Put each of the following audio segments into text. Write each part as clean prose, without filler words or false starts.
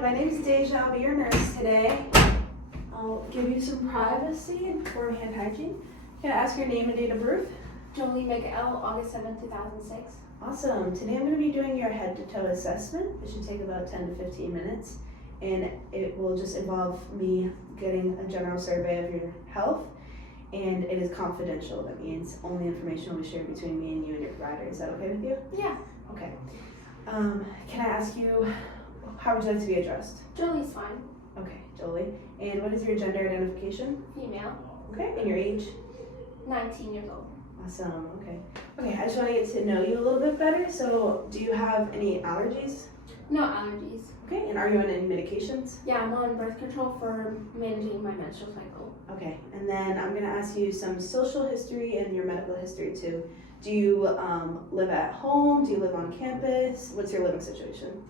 my name is Deja. I'll be your nurse today. I'll give you some privacy and for hand hygiene. Can I ask your name and date of birth? Jolie Miguel, August 7, 2006. Awesome. Today I'm going to be doing your head to toe assessment. It should take about 10 to 15 minutes. And it will just involve me getting a general survey of your health. And it is confidential. That means only information will be shared between me and you and your provider. Is that okay with you? Yeah. Okay. Can I ask you, how would you like to be addressed? Jolie's fine. Okay, Jolie. And what is your gender identification? Female. Okay, and your age? 19 years old. Awesome, okay. Okay, I just want to get to know you a little bit better. So, do you have any allergies? No allergies. Okay, and are you on any medications? Yeah, I'm on birth control for managing my menstrual cycle. Okay, and then I'm going to ask you some social history and your medical history too. Do you live at home? Do you live on campus? What's your living situation?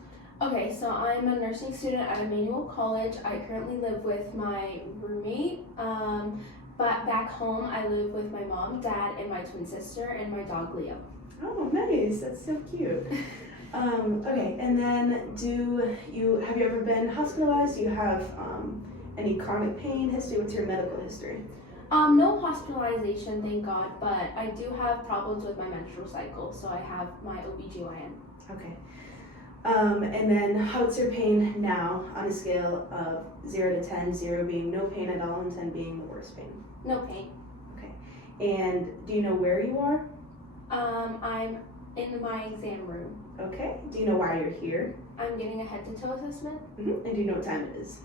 Okay, so I'm a nursing student at Emmanuel College. I currently live with my roommate. But back home, I live with my mom, dad, and my twin sister, and my dog, Leo. Oh, nice. That's so cute. Okay, and then have you ever been hospitalized? Do you have any chronic pain history? What's your medical history? No hospitalization, thank God, but I do have problems with my menstrual cycle, so I have my OBGYN. Okay. And then how's your pain now on a scale of 0 to 10, 0 being no pain at all and 10 being the worst pain? No pain. Okay. And do you know where you are? I'm in my exam room. Okay. Do you know why you're here? I'm getting a head to toe assessment. Mm-hmm. And do you know what time it is?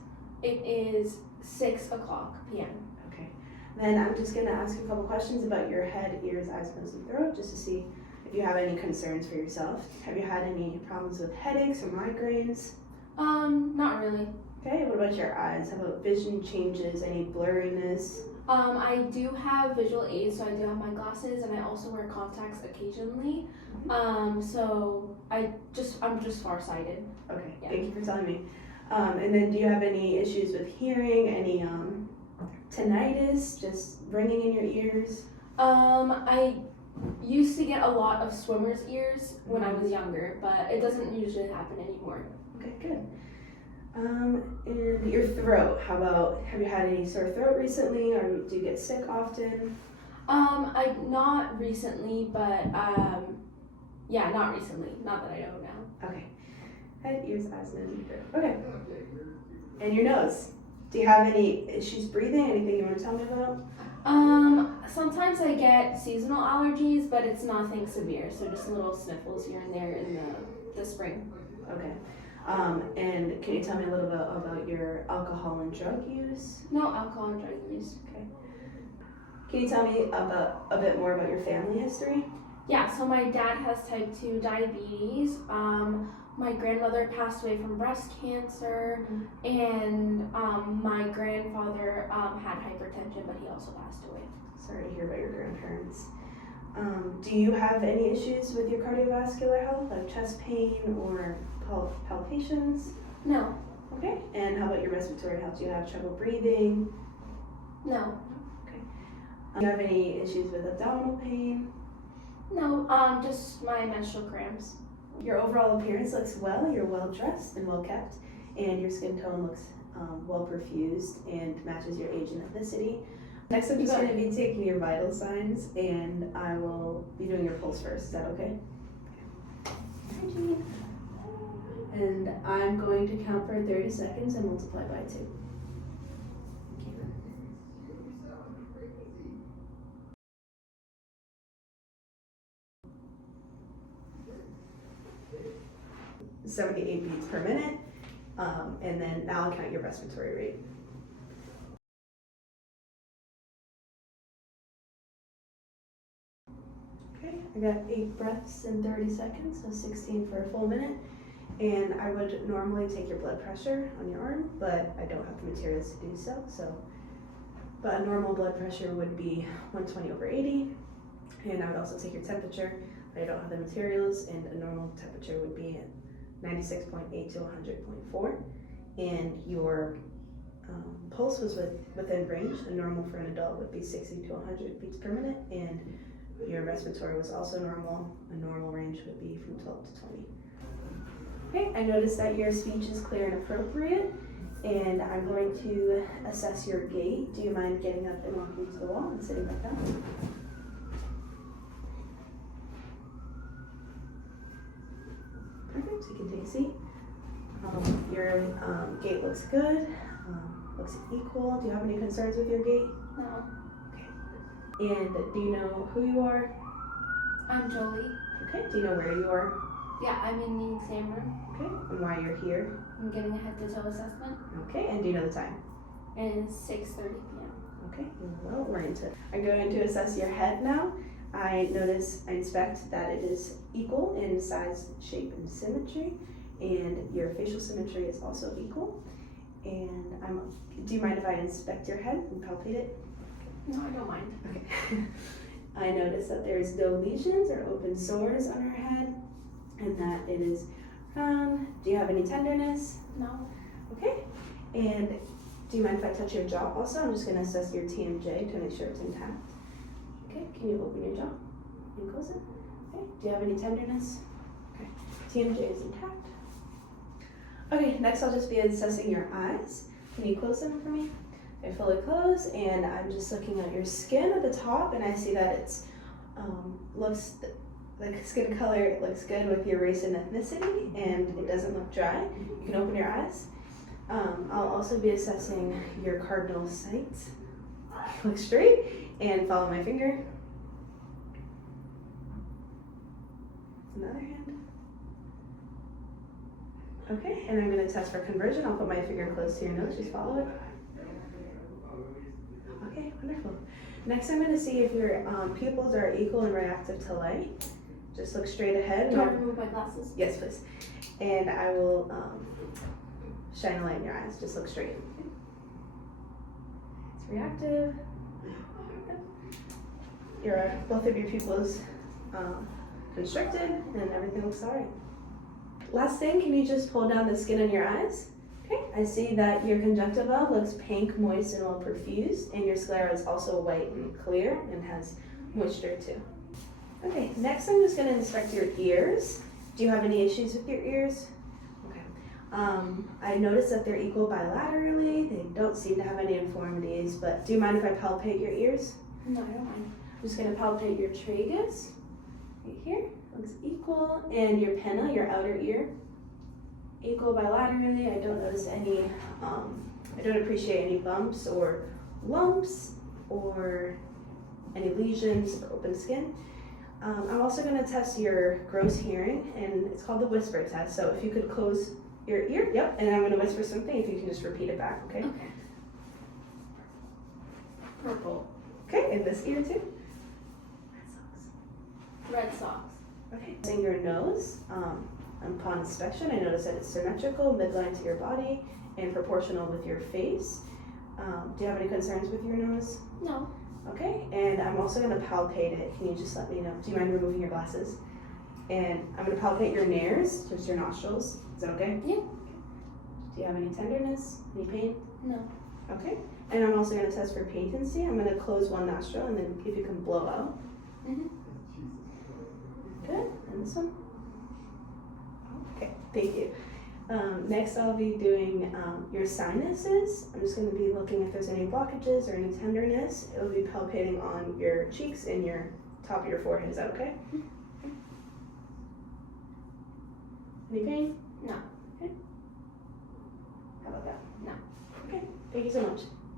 It is 6 o'clock p.m. Okay. Then I'm just going to ask you a couple questions about your head, ears, eyes, nose, and throat just to see if you have any concerns for yourself. Have you had any problems with headaches or migraines? Not really. Okay. What about your eyes? How about vision changes, any blurriness? I do have visual aids, so I do have my glasses, and I also wear contacts occasionally. So I'm just farsighted. Okay, Yeah. Thank you for telling me. And then do you have any issues with hearing, any tinnitus, just ringing in your ears? I used to get a lot of swimmer's ears when I was younger, but it doesn't usually happen anymore. Okay, good. And your throat, how about, have you had any sore throat recently, or do you get sick often? Not recently, but yeah, not recently. Not that I know now. Okay. Head, ears, eyes, nose, and throat. Okay. And your nose. Do you have any issues breathing? Anything you want to tell me about? Sometimes I get seasonal allergies, but it's nothing severe. So just little sniffles here and there in the spring. Okay. And can you tell me a little bit about your alcohol and drug use? No alcohol and drug use. Okay. Can you tell me a bit more about your family history? Yeah, so my dad has type 2 diabetes. My grandmother passed away from breast cancer, and my grandfather had hypertension, but he also passed away. Sorry to hear about your grandparents. Do you have any issues with your cardiovascular health, like chest pain or palpitations? No. Okay. And how about your respiratory health? Do you have trouble breathing? No. Okay. Do you have any issues with abdominal pain? No, just my menstrual cramps. Your overall appearance looks well. You're well dressed and well kept, and your skin tone looks well perfused and matches your age and ethnicity. Next, I'm just going to be taking your vital signs, and I will be doing your pulse first. Is that okay? And I'm going to count for 30 seconds and multiply by 2. Thank you. 78 beats per minute, and then now I'll count your respiratory rate. Okay, I got 8 breaths in 30 seconds, so 16 for a full minute. And I would normally take your blood pressure on your arm, but I don't have the materials to do so. But a normal blood pressure would be 120/80, and I would also take your temperature, but I don't have the materials, and a normal temperature would be 96.8 to 100.4, and your pulse was within range. A normal for an adult would be 60 to 100 beats per minute, and your respiratory was also normal. A normal range would be from 12 to 20. Okay, I noticed that your speech is clear and appropriate, and I'm going to assess your gait. Do you mind getting up and walking to the wall and sitting back down? Perfect, so you can take a seat. Your gait looks good, looks equal. Do you have any concerns with your gait? No. And do you know who you are? I'm Jolie. Okay, do you know where you are? Yeah, I'm in the exam room. Okay, and why you're here? I'm getting a head to toe assessment. Okay, and do you know the time? And it's 6:30 p.m. Okay, you're well oriented. I'm going to assess your head now. I inspect that it is equal in size, shape, and symmetry, and your facial symmetry is also equal. And do you mind if I inspect your head and palpate it? No, I don't mind. Okay. I notice that there's no lesions or open sores on her head, and that it is round. Do you have any tenderness? No. Okay. And do you mind if I touch your jaw also? I'm just going to assess your TMJ to make sure it's intact. Okay, can you open your jaw and close it? Okay, do you have any tenderness? Okay, TMJ is intact. Okay, next I'll just be assessing your eyes. Can you close them for me? I fully close, and I'm just looking at your skin at the top, and I see that it's looks like skin color looks good with your race and ethnicity, and it doesn't look dry. You can open your eyes. I'll also be assessing your cardinal sights. Look straight and follow my finger. Another hand. Okay, and I'm going to test for conversion. I'll put my finger close to your nose. Just follow it. Okay, wonderful. Next, I'm going to see if your pupils are equal and reactive to light. Just look straight ahead. Do I remove my glasses? Yes, please. And I will shine a light in your eyes. Just look straight. It's reactive. Both of your pupils constricted, and everything looks alright. Last thing, can you just pull down the skin on your eyes? Okay, I see that your conjunctiva looks pink, moist, and well perfused, and your sclera is also white and clear and has moisture too. Okay, next I'm just going to inspect your ears. Do you have any issues with your ears? Okay. I noticed that they're equal bilaterally. They don't seem to have any infirmities, but do you mind if I palpate your ears? No, I don't mind. I'm just going to palpate your tragus right here. Looks equal. And your pinna, your outer ear, equal bilaterally. I don't notice any, I don't appreciate any bumps or lumps or any lesions or open skin. I'm also going to test your gross hearing, and it's called the whisper test. So if you could close your ear, yep, and I'm going to whisper something, if you can just repeat it back, okay? Okay. Purple. Okay, and this ear too? Red socks. Okay. In your nose, upon inspection, I notice that it's symmetrical, midline to your body, and proportional with your face. Do you have any concerns with your nose? No. Okay, and I'm also going to palpate it. Can you just let me know? Do you mind removing your glasses? And I'm going to palpate your nares, just your nostrils. Is that okay? Yeah. Do you have any tenderness? Any pain? No. Okay. And I'm also going to test for patency. I'm going to close one nostril, and then if you can blow out. Mhm. Good. And this one? Okay, thank you. Next, I'll be doing your sinuses. I'm just going to be looking if there's any blockages or any tenderness. It'll be palpating on your cheeks and your top of your forehead. Is that okay? Any pain? No. Okay. How about that? No. Okay, thank you so much.